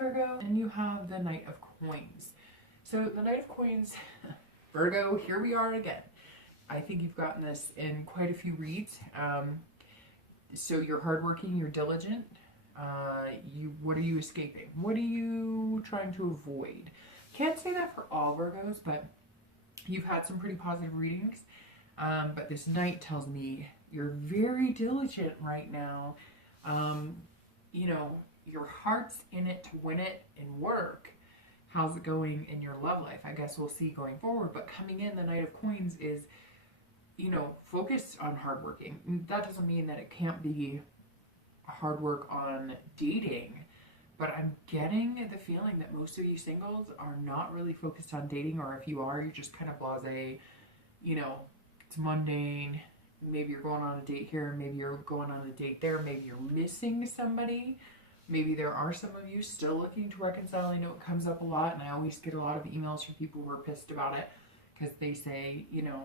Virgo, and you have the Knight of Coins. So the Knight of Coins, Virgo, here we are again. I think you've gotten this in quite a few reads. So you're hardworking, you're diligent. What are you escaping? What are you trying to avoid? Can't say that for all Virgos, but you've had some pretty positive readings. But this Knight tells me you're very diligent right now. You know, your heart's in it to win it in work. How's it going in your love life? I guess we'll see going forward. But coming in, the Knight of Coins is, you know, focused on hardworking. That doesn't mean that it can't be hard work on dating. But I'm getting the feeling that most of you singles are not really focused on dating. Or if you are, you're just kind of blasé. You know, it's mundane. Maybe you're going on a date here. Maybe you're going on a date there. Maybe you're missing somebody. Maybe there are some of you still looking to reconcile. I know it comes up a lot, and I always get a lot of emails from people who are pissed about it because they say, you know,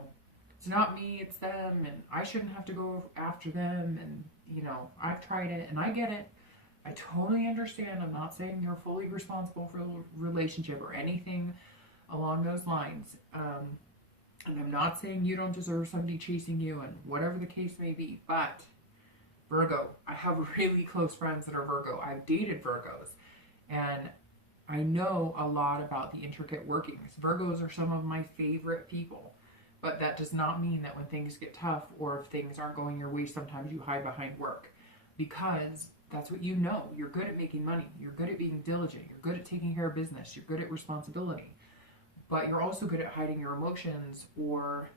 it's not me, it's them, and I shouldn't have to go after them, and, you know, I've tried it, and I get it. I totally understand. I'm not saying you're fully responsible for the relationship or anything along those lines. And I'm not saying you don't deserve somebody chasing you and whatever the case may be, but Virgo, I have really close friends that are Virgo. I've dated Virgos, and I know a lot about the intricate workings. Virgos are some of my favorite people, but that does not mean that when things get tough or if things aren't going your way, sometimes you hide behind work, because that's what you know. You're good at making money. You're good at being diligent. You're good at taking care of business. You're good at responsibility, but you're also good at hiding your emotions. Or,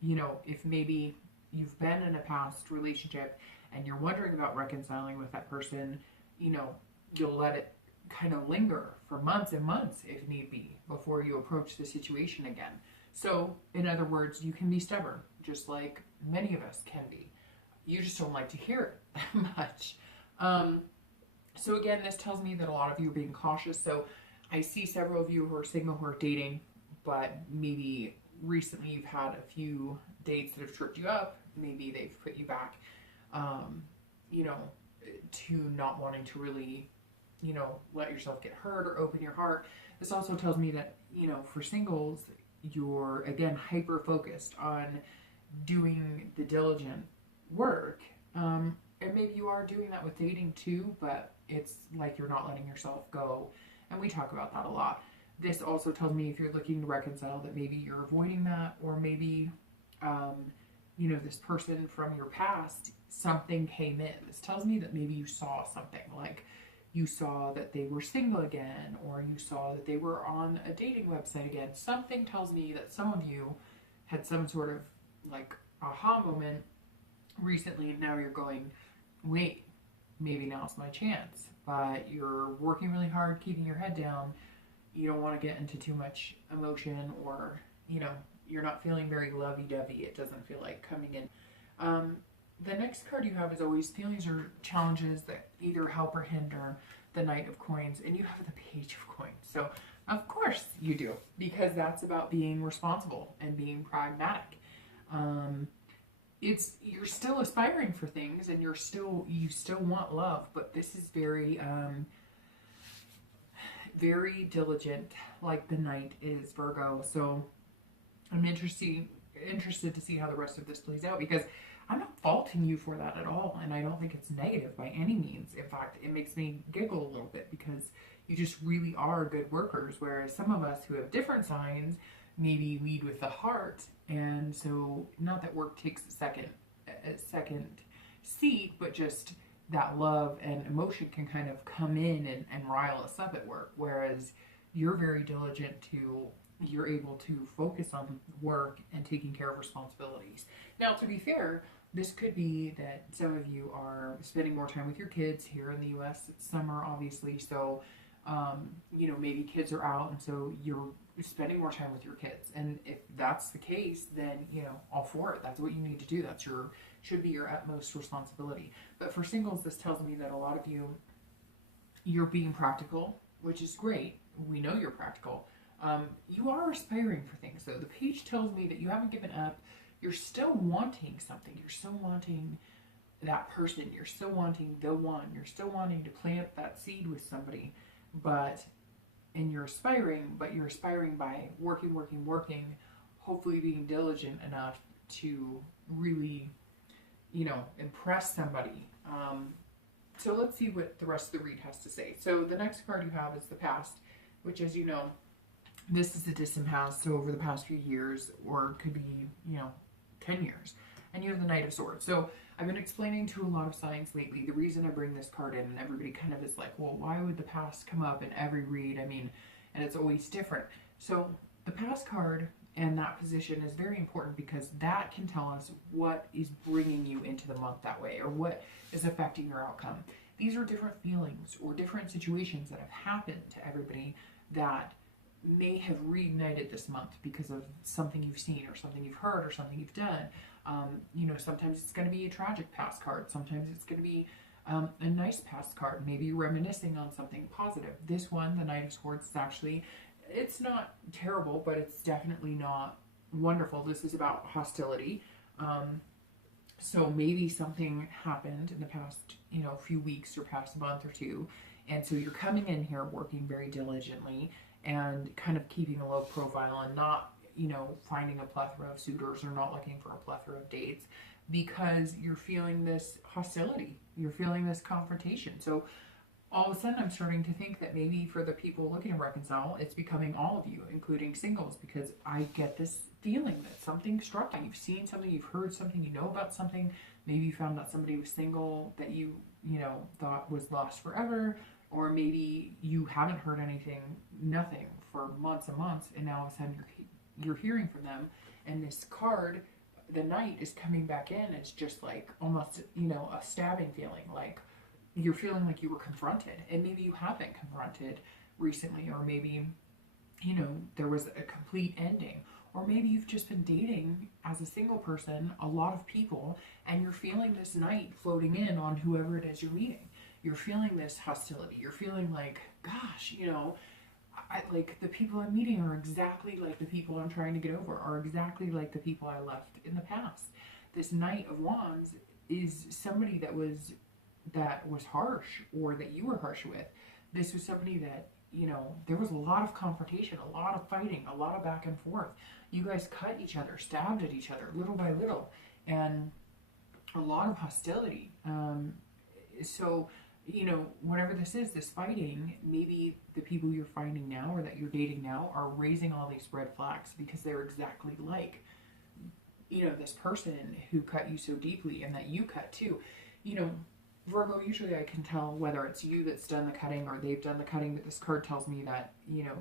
you know, if maybe you've been in a past relationship and you're wondering about reconciling with that person, you know, you'll let it kind of linger for months and months if need be before you approach the situation again. So, in other words, you can be stubborn, just like many of us can be. You just don't like to hear it that much. So again, this tells me that a lot of you are being cautious. So I see several of you who are single, who are dating, but maybe recently you've had a few dates that have tripped you up. Maybe they've put you back, you know, to not wanting to really, you know, let yourself get hurt or open your heart. This also tells me that, you know, for singles, you're, again, hyper-focused on doing the diligent work. And maybe you are doing that with dating too, but it's like you're not letting yourself go. And we talk about that a lot. This also tells me if you're looking to reconcile that maybe you're avoiding that, or maybe, you know, this person from your past, something came in. This tells me that maybe you saw something, like you saw that they were single again, or you saw that they were on a dating website again. Something tells me that some of you had some sort of like aha moment recently, and now you're going, wait, maybe now's my chance. But you're working really hard, keeping your head down. You don't want to get into too much emotion, or, you know, you're not feeling very lovey-dovey. It doesn't feel like coming in. The next card you have is always feelings or challenges that either help or hinder the Knight of Coins, and you have the Page of Coins. So of course you do, because that's about being responsible and being pragmatic. You're still aspiring for things, and you still want love, but this is very very diligent, like the Knight is, Virgo. So I'm interested to see how the rest of this plays out, because I'm not faulting you for that at all, and I don't think it's negative by any means. In fact, it makes me giggle a little bit, because you just really are good workers, whereas some of us who have different signs maybe lead with the heart. And so, not that work takes a second seat, but just that love and emotion can kind of come in and rile us up at work. Whereas you're very diligent you're able to focus on work and taking care of responsibilities. Now, to be fair, this could be that some of you are spending more time with your kids. Here in the US, it's summer, obviously, so you know, maybe kids are out, and so you're spending more time with your kids. And if that's the case, then, you know, all for it. That's what you need to do. That's should be your utmost responsibility. But for singles, this tells me that a lot of you're being practical, which is great. We know you're practical. You are aspiring for things, though. The page tells me that you haven't given up. You're still wanting something. You're still wanting that person. You're still wanting the one. You're still wanting to plant that seed with somebody. and you're aspiring, but you're aspiring by working, hopefully being diligent enough to really, impress somebody. So let's see what the rest of the read has to say. So the next card you have is the past, which, as you know, this is the distant past, so over the past few years, or it could be, 10 years. And you have the Knight of Swords. So I've been explaining to a lot of signs lately, the reason I bring this card in, and everybody kind of is like, well, why would the past come up in every read? I mean, and it's always different. So the past card and that position is very important because that can tell us what is bringing you into the month that way, or what is affecting your outcome. These are different feelings or different situations that have happened to everybody that may have reignited this month because of something you've seen or something you've heard or something you've done. Sometimes it's going to be a tragic past card. Sometimes it's going to be a nice past card. Maybe you're reminiscing on something positive. This one, the Knight of Swords, is actually, it's not terrible, but it's definitely not wonderful. This is about hostility. So maybe something happened in the past, few weeks or past month or two. And so you're coming in here working very diligently and kind of keeping a low profile and not, finding a plethora of suitors or not looking for a plethora of dates because you're feeling this hostility. You're feeling this confrontation. So all of a sudden I'm starting to think that maybe for the people looking to reconcile, it's becoming all of you, including singles, because I get this feeling that something struck you. You've seen something, you've heard something, you know about something. Maybe you found out somebody was single that you thought was lost forever, or maybe you haven't heard anything, nothing for months and months, and now all of a sudden you're hearing from them, and this card, the Knight, is coming back in. It's just like almost, a stabbing feeling, like you're feeling like you were confronted, and maybe you haven't confronted recently, or maybe, there was a complete ending, or maybe you've just been dating as a single person a lot of people, and you're feeling this Knight floating in on whoever it is you're meeting. You're feeling this hostility. You're feeling like, gosh, like the people I'm meeting are exactly like the people I'm trying to get over, are exactly like the people I left in the past. This Knight of Wands is somebody that was harsh, or that you were harsh with. This was somebody that, there was a lot of confrontation, a lot of fighting, a lot of back and forth. You guys cut each other, stabbed at each other little by little, and a lot of hostility. So, whatever this is, this fighting, maybe the people you're finding now or that you're dating now are raising all these red flags because they're exactly like, this person who cut you so deeply and that you cut too. Virgo, usually I can tell whether it's you that's done the cutting or they've done the cutting, but this card tells me that,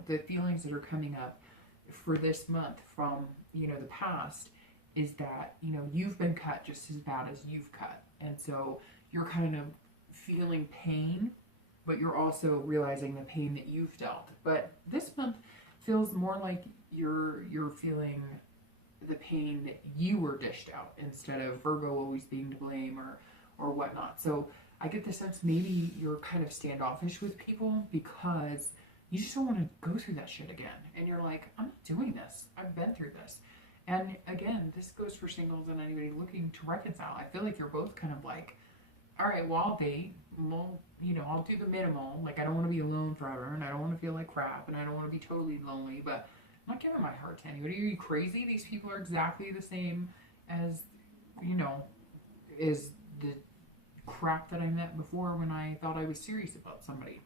the feelings that are coming up for this month from, the past is that, you've been cut just as bad as you've cut. And so you're kind of feeling pain, but you're also realizing the pain that you've dealt. But this month feels more like you're feeling the pain that you were dished out instead of Virgo always being to blame or whatnot. So I get the sense maybe you're kind of standoffish with people because you just don't want to go through that shit again. And you're like, I'm not doing this. I've been through this. And again, this goes for singles and anybody looking to reconcile. I feel like you're both kind of like, all right, well, I'll date. Well, I'll do the minimal. Like, I don't want to be alone forever, and I don't want to feel like crap, and I don't want to be totally lonely, but I'm not giving my heart to anybody. Are you crazy? These people are exactly the same as, as the crap that I met before when I thought I was serious about somebody.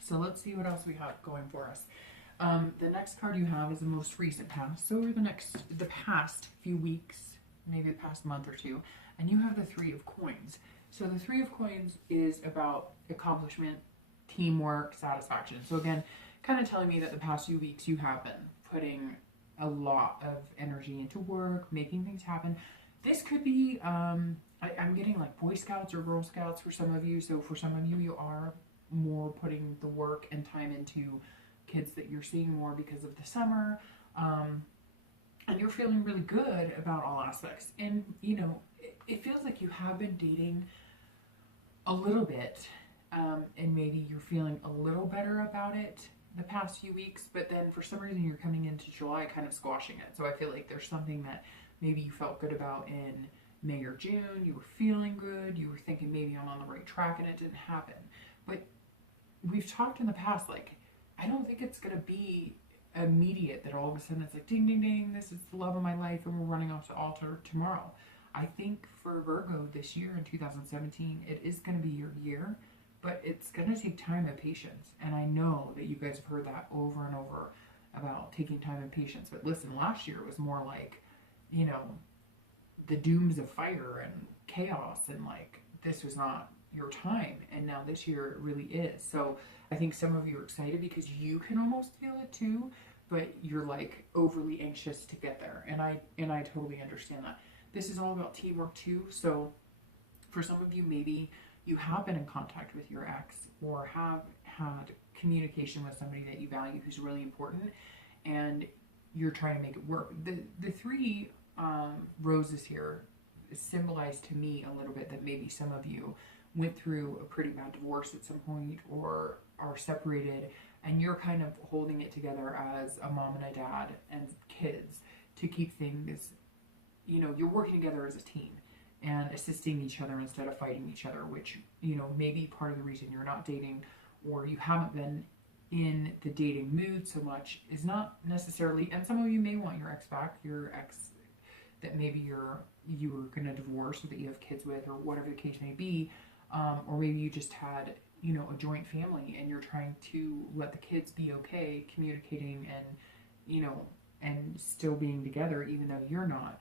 So let's see what else we have going for us. The next card you have is the most recent past. So over the past few weeks, maybe the past month or two, and you have the Three of Coins. So the Three of Coins is about accomplishment, teamwork, satisfaction. So again, kind of telling me that the past few weeks you have been putting a lot of energy into work, making things happen. This could be, I'm getting like Boy Scouts or Girl Scouts for some of you. So for some of you, you are more putting the work and time into kids that you're seeing more because of the summer. And you're feeling really good about all aspects. And, it feels like you have been dating a little bit, and maybe you're feeling a little better about it the past few weeks, but then for some reason you're coming into July kind of squashing it. So I feel like there's something that maybe you felt good about in May or June, you were feeling good, you were thinking maybe I'm on the right track, and it didn't happen. But we've talked in the past, like, I don't think it's going to be immediate that all of a sudden it's like, ding, ding, ding, this is the love of my life and we're running off the altar tomorrow. I think for Virgo this year in 2017, it is going to be your year, but it's going to take time and patience. And I know that you guys have heard that over and over about taking time and patience. But listen, last year it was more like, you know, the dooms of fire and chaos, and like, this was not your time. And now this year it really is. So I think some of you are excited because you can almost feel it too, but you're like overly anxious to get there. And I totally understand that. This is all about teamwork too. So for some of you, maybe you have been in contact with your ex or have had communication with somebody that you value who's really important, and you're trying to make it work. The three roses here symbolize to me a little bit that maybe some of you went through a pretty bad divorce at some point or are separated, and you're kind of holding it together as a mom and a dad and kids to keep things, you know, you're working together as a team and assisting each other instead of fighting each other, which, you know, maybe part of the reason you're not dating or you haven't been in the dating mood so much is not necessarily, and some of you may want your ex back, your ex that maybe you were going to divorce or that you have kids with or whatever the case may be, or maybe you just had, you know, a joint family and you're trying to let the kids be okay communicating and, you know, and still being together even though you're not.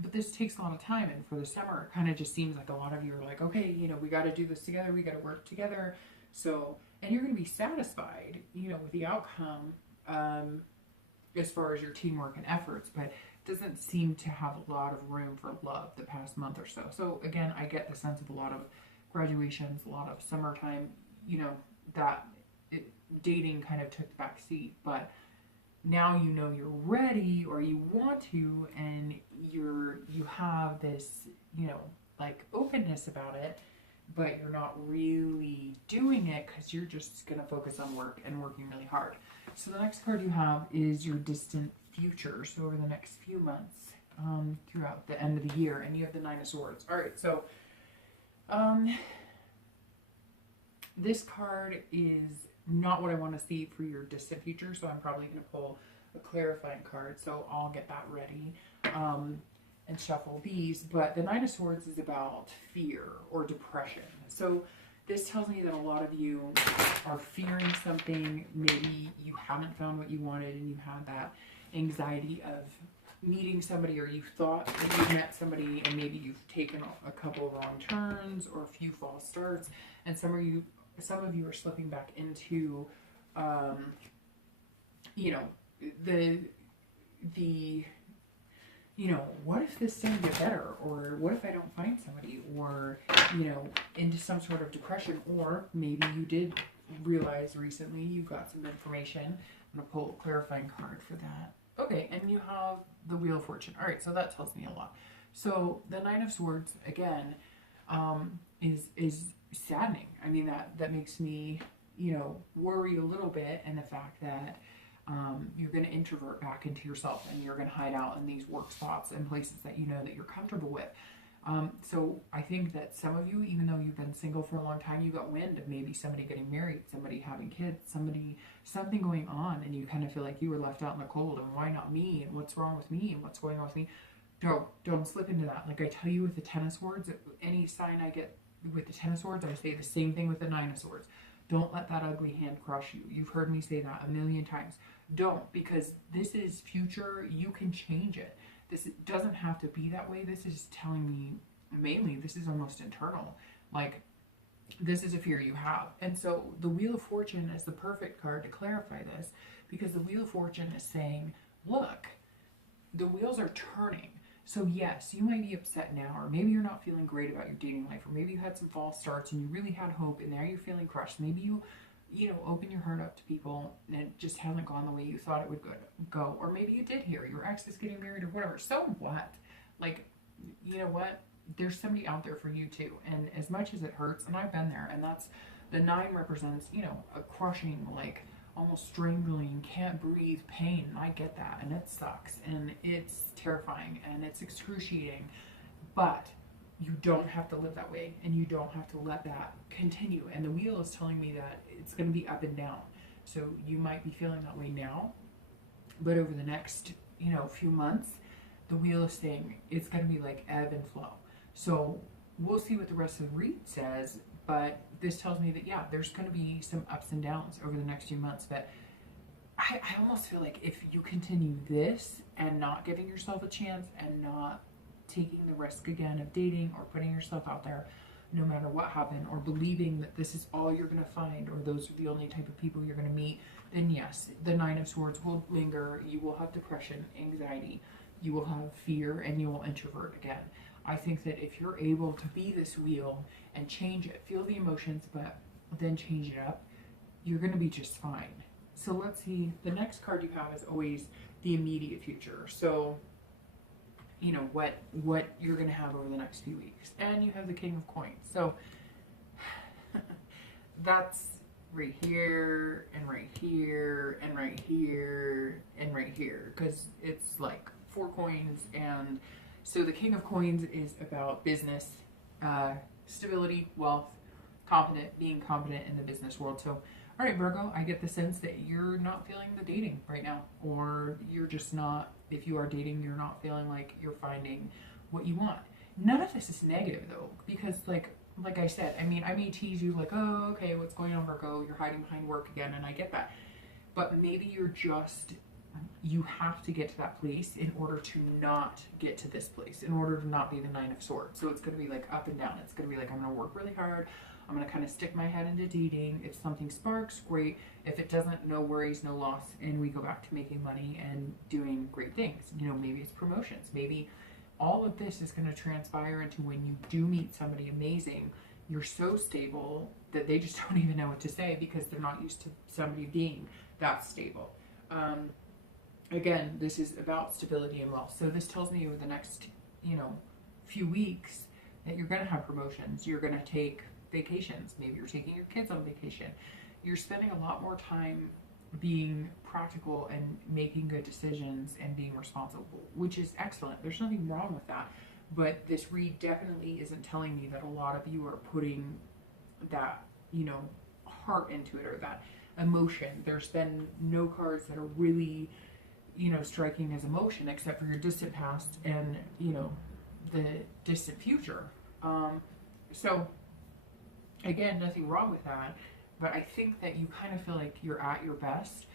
But this takes a lot of time, and for the summer it kind of just seems like a lot of you are like, okay, you know, we got to do this together, we got to work together. So, and you're going to be satisfied, you know, with the outcome as far as your teamwork and efforts, but it doesn't seem to have a lot of room for love the past month or so. So again, I get the sense of a lot of graduations, a lot of summertime, you know, that dating kind of took the back seat, but now you know you're ready or you want to, and you have this, you know, like openness about it, but you're not really doing it because you're just going to focus on work and working really hard. So the next card you have is your distant future. So over the next few months, throughout the end of the year, and you have the Nine of Swords. All right, so this card is not what I want to see for your distant future, so I'm probably going to pull a clarifying card, so I'll get that ready and shuffle these. But the Nine of Swords is about fear or depression. So this tells me that a lot of you are fearing something. Maybe you haven't found what you wanted and you had that anxiety of meeting somebody, or you thought that you met somebody and maybe you've taken a couple of wrong turns or a few false starts, and some of you are slipping back into you know, the you know, what if this doesn't get better, or what if I don't find somebody, or, you know, into some sort of depression. Or maybe you did realize recently you got some information. I'm going to pull a clarifying card for that. Okay, and you have the Wheel of Fortune. All right, so that tells me a lot. So the Nine of Swords, again, is saddening. I mean, that makes me, you know, worry a little bit, and the fact that you're going to introvert back into yourself and you're going to hide out in these work spots and places that you know that you're comfortable with. So I think that some of you, even though you've been single for a long time, you got wind of maybe somebody getting married, somebody having kids, something going on, and you kind of feel like you were left out in the cold, and why not me, and what's wrong with me, and what's going on with me. Don't slip into that. Like I tell you with the Ten of Swords, any sign I get with the Ten of Swords, I say the same thing with the Nine of Swords. Don't let that ugly hand crush you. You've heard me say that a million times. Don't, because this is future. You can change it. This doesn't have to be that way. This is telling me, mainly, this is almost internal. Like, this is a fear you have. And so the Wheel of Fortune is the perfect card to clarify this, because the Wheel of Fortune is saying, look, the wheels are turning. So yes, you might be upset now, or maybe you're not feeling great about your dating life, or maybe you had some false starts and you really had hope and now you're feeling crushed. Maybe you know, open your heart up to people and it just hasn't gone the way you thought it would go. Or maybe you did hear your ex is getting married or whatever. So what? Like, you know what? There's somebody out there for you too. And as much as it hurts, and I've been there, and that's, the 9 represents, you know, a crushing, like almost strangling, can't breathe pain. And I get that, and it sucks, and it's terrifying, and it's excruciating. But you don't have to live that way, and you don't have to let that continue. And the wheel is telling me that it's going to be up and down. So you might be feeling that way now, but over the next, few months, the wheel is saying it's going to be like ebb and flow. So we'll see what the rest of the read says, but this tells me that, yeah, there's going to be some ups and downs over the next few months. But I almost feel like if you continue this and not giving yourself a chance and not taking the risk again of dating or putting yourself out there, no matter what happened, or believing that this is all you're going to find, or those are the only type of people you're going to meet, then yes, the Nine of Swords will linger. You will have depression, anxiety, you will have fear, and you will introvert again. I think that if you're able to be this wheel and change it, feel the emotions, but then change it up, you're going to be just fine. So let's see, the next card you have is always the immediate future. So, what you're going to have over the next few weeks. And you have the King of Coins. So that's right here, and right here, and right here, and right here, because it's like 4 coins. And so the King of Coins is about business, stability, wealth, being confident in the business world. So, all right, Virgo, I get the sense that you're not feeling the dating right now, or you're just not, if you are dating, you're not feeling like you're finding what you want. None of this is negative though, because like I said, I may tease you like, oh, okay, what's going on, Virgo? You're hiding behind work again, and I get that. But maybe you have to get to that place in order to not get to this place, in order to not be the Nine of Swords. So it's going to be like up and down. It's going to be like, I'm going to work really hard. I'm going to kind of stick my head into dating. If something sparks, great. If it doesn't, no worries, no loss. And we go back to making money and doing great things. Maybe it's promotions. Maybe all of this is going to transpire into when you do meet somebody amazing, you're so stable that they just don't even know what to say because they're not used to somebody being that stable. Again, this is about stability and wealth. So this tells me over the next, few weeks that you're going to have promotions. You're going to take vacations. Maybe you're taking your kids on vacation. You're spending a lot more time being practical and making good decisions and being responsible, which is excellent. There's nothing wrong with that. But this read definitely isn't telling me that a lot of you are putting that, heart into it, or that emotion. There's been no cards that are really, striking as emotion, except for your distant past and, the distant future. So again, nothing wrong with that, but I think that you kind of feel like you're at your best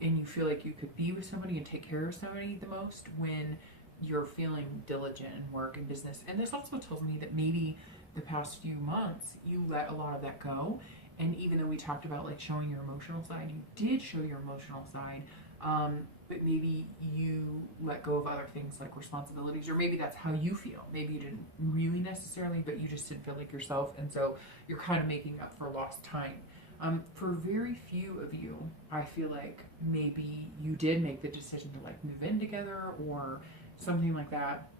and you feel like you could be with somebody and take care of somebody the most when you're feeling diligent in work and business. And this also tells me that maybe the past few months you let a lot of that go. And even though we talked about like showing your emotional side, you did show your emotional side, but maybe you let go of other things like responsibilities, or maybe that's how you feel. Maybe you didn't really necessarily, but you just didn't feel like yourself, and so you're kind of making up for lost time. For very few of you, I feel like maybe you did make the decision to like move in together or something like that,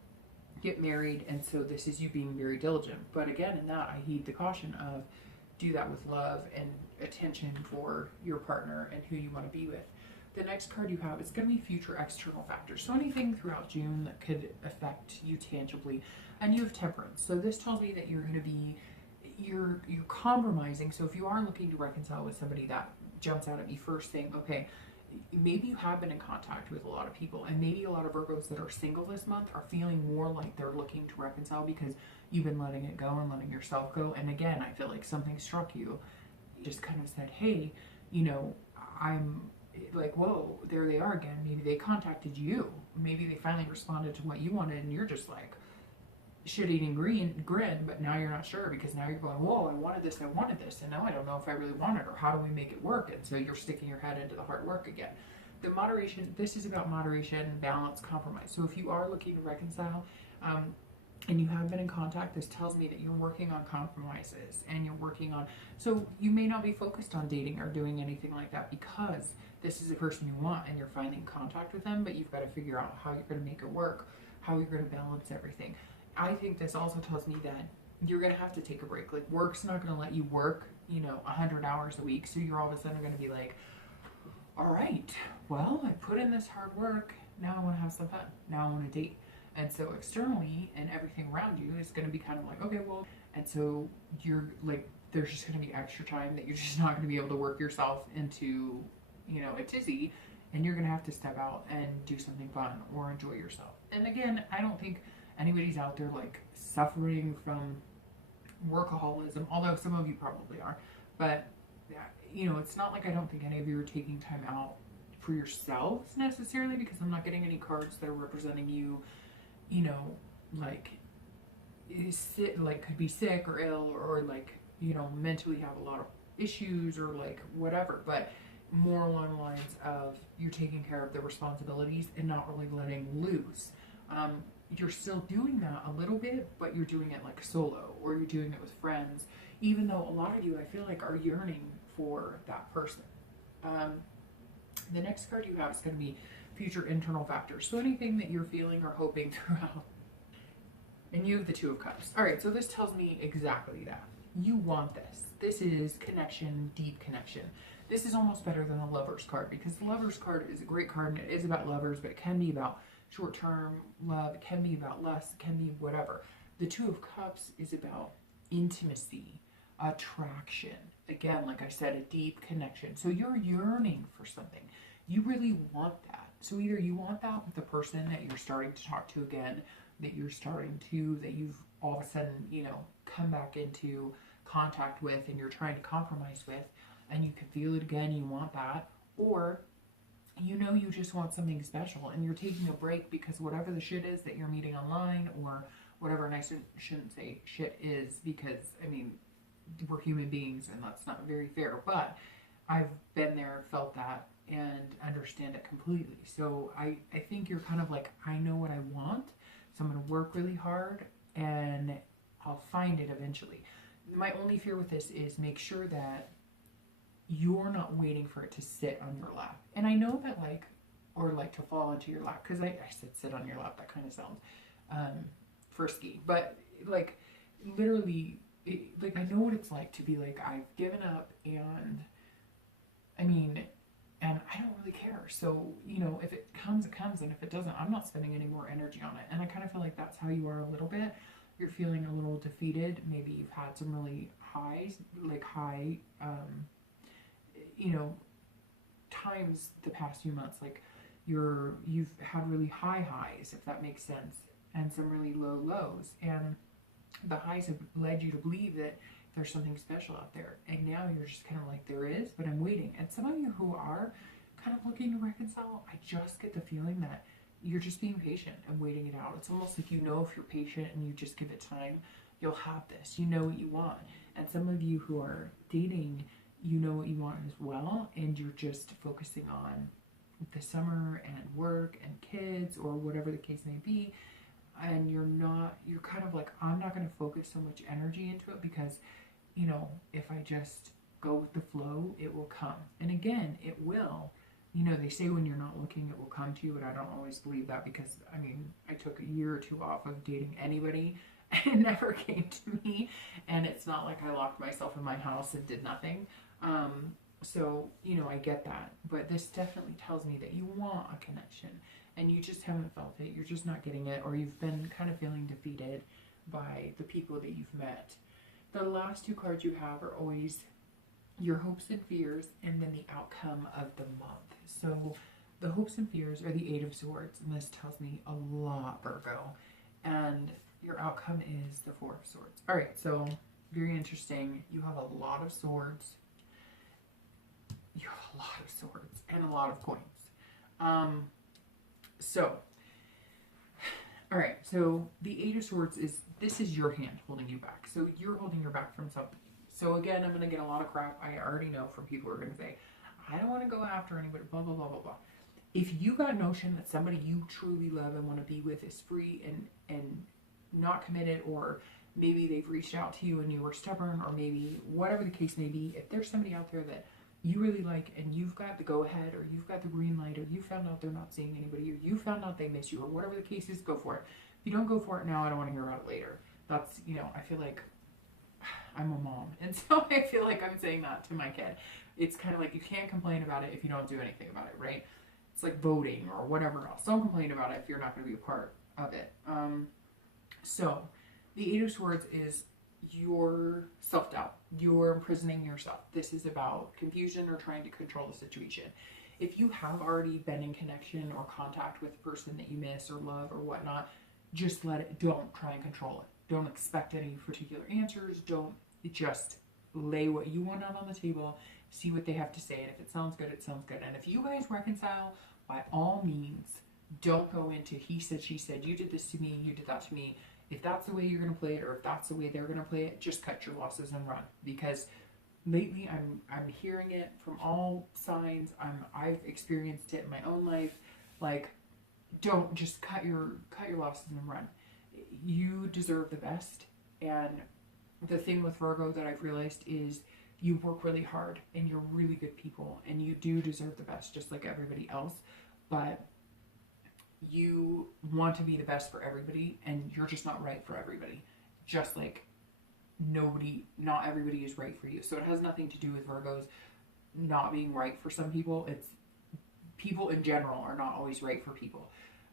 get married, and so this is you being very diligent. But again, in that, I heed the caution of do that with love and attention for your partner and who you want to be with. The next card you have is going to be future external factors. So anything throughout June that could affect you tangibly. And you have Temperance. So this tells me that you're going to be, you're compromising. So if you are looking to reconcile with somebody, that jumps out at me first saying, okay, maybe you have been in contact with a lot of people, and maybe a lot of Virgos that are single this month are feeling more like they're looking to reconcile because you've been letting it go and letting yourself go. And again, I feel like something struck you. You just kind of said, hey, I'm like, whoa, there they are again. Maybe they contacted you. Maybe they finally responded to what you wanted, and you're just like shit-eating grin, but now you're not sure because now you're going, whoa, I wanted this, and now I don't know if I really want it, or how do we make it work? And so you're sticking your head into the hard work again. The moderation, this is about moderation, balance, compromise. So if you are looking to reconcile, and you have been in contact, this tells me that you're working on compromises and you're working on, so you may not be focused on dating or doing anything like that because this is the person you want and you're finding contact with them, but you've got to figure out how you're going to make it work, how you're going to balance everything. I think this also tells me that you're going to have to take a break. Like, work's not going to let you work, 100 hours a week. So you're all of a sudden going to be like, all right, well, I put in this hard work. Now I want to have some fun. Now I want to date. And so externally and everything around you is going to be kind of like, okay, well, and so you're like, there's just going to be extra time that you're just not going to be able to work yourself into, you know, a tizzy, and you're going to have to step out and do something fun or enjoy yourself. And again, I don't think anybody's out there like suffering from workaholism, although some of you probably are. But, you know, it's not like I don't think any of you are taking time out for yourselves necessarily, because I'm not getting any cards that are representing you, you know, like, like could be sick or ill, or like, you know, mentally have a lot of issues or like whatever, but more along the lines of you're taking care of the responsibilities and not really letting loose. You're still doing that a little bit, but you're doing it like solo, or you're doing it with friends, even though a lot of you, I feel like, are yearning for that person. The next card you have is going to be future internal factors. So anything that you're feeling or hoping throughout. And you have the Two of Cups. All right, so this tells me exactly that. You want this. This is connection, deep connection. This is almost better than the Lover's card, because the Lover's card is a great card, and it is about lovers, but it can be about short-term love. It can be about lust. It can be whatever. The Two of Cups is about intimacy, attraction. Again, like I said, a deep connection. So you're yearning for something. You really want that. So either you want that with the person that you're starting to talk to again, that you've all of a sudden, you know, come back into contact with, and you're trying to compromise with, and you can feel it again, you want that. Or, you know, you just want something special, and you're taking a break because whatever the shit is that you're meeting online, or whatever, and I shouldn't say shit is, because, I mean, we're human beings, and that's not very fair, but I've been there, felt that, and understand it completely. So I think you're kind of like, I know what I want, so I'm going to work really hard, and I'll find it eventually. My only fear with this is make sure that you're not waiting for it to sit on your lap. And I know that, like, or like to fall into your lap, because I said sit on your lap, that kind of sounds frisky, but like literally, like, I know what it's like to be like, I've given up, and I mean, and I don't really care. So, you know, if it comes, it comes. And if it doesn't, I'm not spending any more energy on it. And I kind of feel like that's how you are a little bit. You're feeling a little defeated. Maybe you've had some really highs, like high, you know, times the past few months. Like you've had really high highs, if that makes sense, and some really low lows. And the highs have led you to believe that there's something special out there, and now you're just kind of like, there is, but I'm waiting. And some of you who are kind of looking to reconcile, I just get the feeling that you're just being patient and waiting it out. It's almost like, you know, if you're patient and you just give it time, you'll have this. You know what you want. And some of you who are dating, you know what you want as well, and you're just focusing on the summer and work and kids, or whatever the case may be. And you're kind of like, I'm not going to focus so much energy into it, because, you know, if I just go with the flow, it will come. And again, it will. You know, they say when you're not looking, it will come to you, but I don't always believe that, because, I mean, I took a year or two off of dating anybody, and it never came to me. And it's not like I locked myself in my house and did nothing. So, you know, I get that. But this definitely tells me that you want a connection, and you just haven't felt it. You're just not getting it, or you've been kind of feeling defeated by the people that you've met. The last two cards you have are always your hopes and fears, and then the outcome of the month. So the hopes and fears are the Eight of Swords, and this tells me a lot, Virgo. And your outcome is the Four of Swords. All right, so very interesting. You have a lot of swords. You have a lot of swords and a lot of coins. So, all right, so the Eight of Swords this is your hand holding you back. So you're holding your back from something. So again, I'm going to get a lot of crap. I already know from people who are going to say, I don't want to go after anybody, blah, blah, blah, blah, blah. If you got a notion that somebody you truly love and want to be with is free and not committed, or maybe they've reached out to you and you were stubborn, or maybe whatever the case may be, if there's somebody out there that you really like, and you've got the go-ahead, or you've got the green light, or you found out they're not seeing anybody, or you found out they miss you, or whatever the case is, go for it. If you don't go for it now, I don't want to hear about it later. That's, you know, I feel like I'm a mom, and so I feel like I'm saying that to my kid. It's kind of like, you can't complain about it if you don't do anything about it, right? It's like voting or whatever else. Don't complain about it if you're not going to be a part of it. So the Eight of Swords is your self-doubt. You're imprisoning yourself. This is about confusion or trying to control the situation. If you have already been in connection or contact with a person that you miss or love or whatnot, just let it. Don't try and control it. Don't expect any particular answers. Don't just lay what you want out on the table. See what they have to say. And if it sounds good, it sounds good. And if you guys reconcile, by all means, don't go into he said, she said, you did this to me, you did that to me. If that's the way you're going to play it, or if that's the way they're going to play it, just cut your losses and run. Because lately I'm hearing it from all sides. I've experienced it in my own life. Like, don't just cut your losses and run. You deserve the best. And the thing with Virgo that I've realized is you work really hard and you're really good people and you do deserve the best just like everybody else. But you want to be the best for everybody and you're just not right for everybody. Just like not everybody is right for you. So it has nothing to do with Virgos not being right for some people. It's people in general are not always right for people.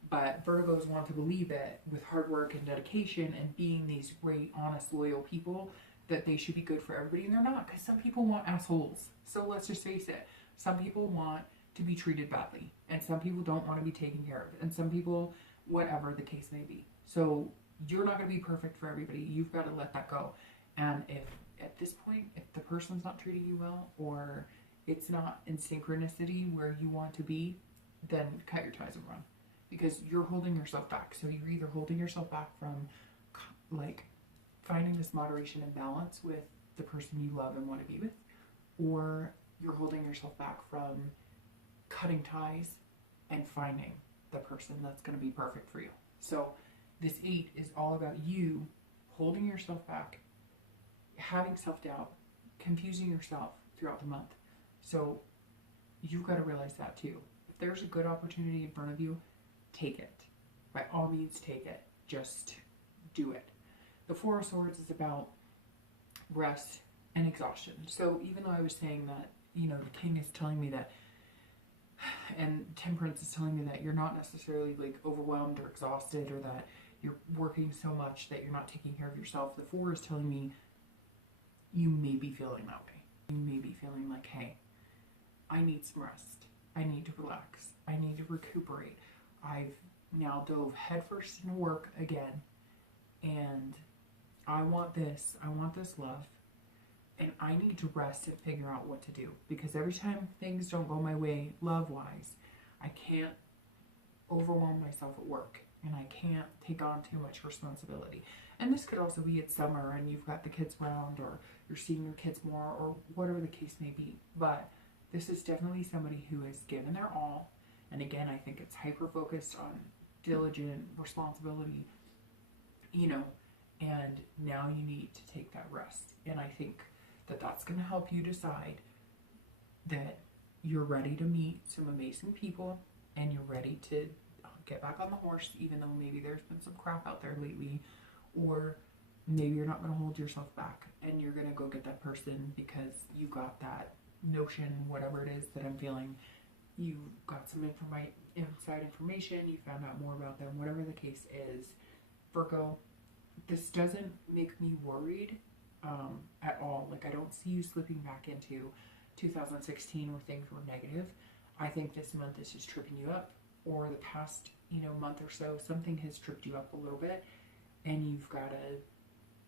But Virgos want to believe that with hard work and dedication and being these great, honest, loyal people, that they should be good for everybody, and they're not, because some people want assholes. So let's just face it. Some people want to be treated badly, and some people don't want to be taken care of, and some people, whatever the case may be. So you're not going to be perfect for everybody. You've got to let that go. And if at this point, if the person's not treating you well, or it's not in synchronicity where you want to be, then cut your ties and run. Because you're holding yourself back. So you're either holding yourself back from like finding this moderation and balance with the person you love and want to be with, or you're holding yourself back from cutting ties and finding the person that's going to be perfect for you. So this 8 is all about you holding yourself back, having self-doubt, confusing yourself throughout the month. So you've got to realize that too. If there's a good opportunity in front of you, take it. By all means, take it. Just do it. The Four of Swords is about rest and exhaustion. So even though I was saying that, you know, the King is telling me that, and Temperance is telling me that you're not necessarily like overwhelmed or exhausted, or that you're working so much that you're not taking care of yourself. The Four is telling me you may be feeling that way. You may be feeling like, hey, I need some rest. I need to relax. I need to recuperate. I've now dove headfirst into work again, and I want this love, and I need to rest and figure out what to do, because every time things don't go my way love-wise, I can't overwhelm myself at work, and I can't take on too much responsibility. And this could also be it's summer and you've got the kids around, or you're seeing your kids more, or whatever the case may be. But this is definitely somebody who has given their all. And again, I think it's hyper-focused on diligent responsibility, you know, and now you need to take that rest. And I think that that's going to help you decide that you're ready to meet some amazing people and you're ready to get back on the horse, even though maybe there's been some crap out there lately, or maybe you're not going to hold yourself back and you're going to go get that person because you got that notion, whatever it is that I'm feeling. You got some inside information, you found out more about them, whatever the case is. Virgo, this doesn't make me worried at all. Like, I don't see you slipping back into 2016 where things were negative. I think this month is just tripping you up, or the past, you know, month or so, something has tripped you up a little bit, and you've got to,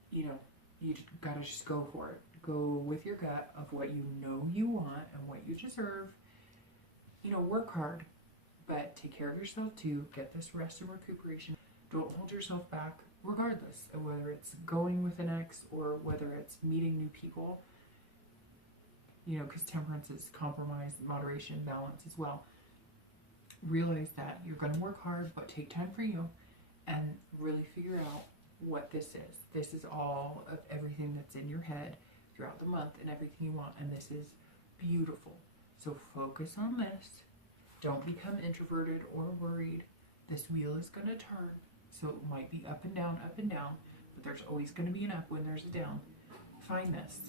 you know, you got to just go for it. Go with your gut of what you know you want and what you deserve. You know, work hard, but take care of yourself too. Get this rest and recuperation. Don't hold yourself back, regardless of whether it's going with an ex or whether it's meeting new people. You know, because Temperance is compromise, moderation, balance as well. Realize that you're going to work hard, but take time for you and really figure out what this is. This is all of everything that's in your head throughout the month and everything you want, and this is beautiful. So focus on this. Don't become introverted or worried. This wheel is going to turn. So it might be up and down, but there's always going to be an up when there's a down. Find this.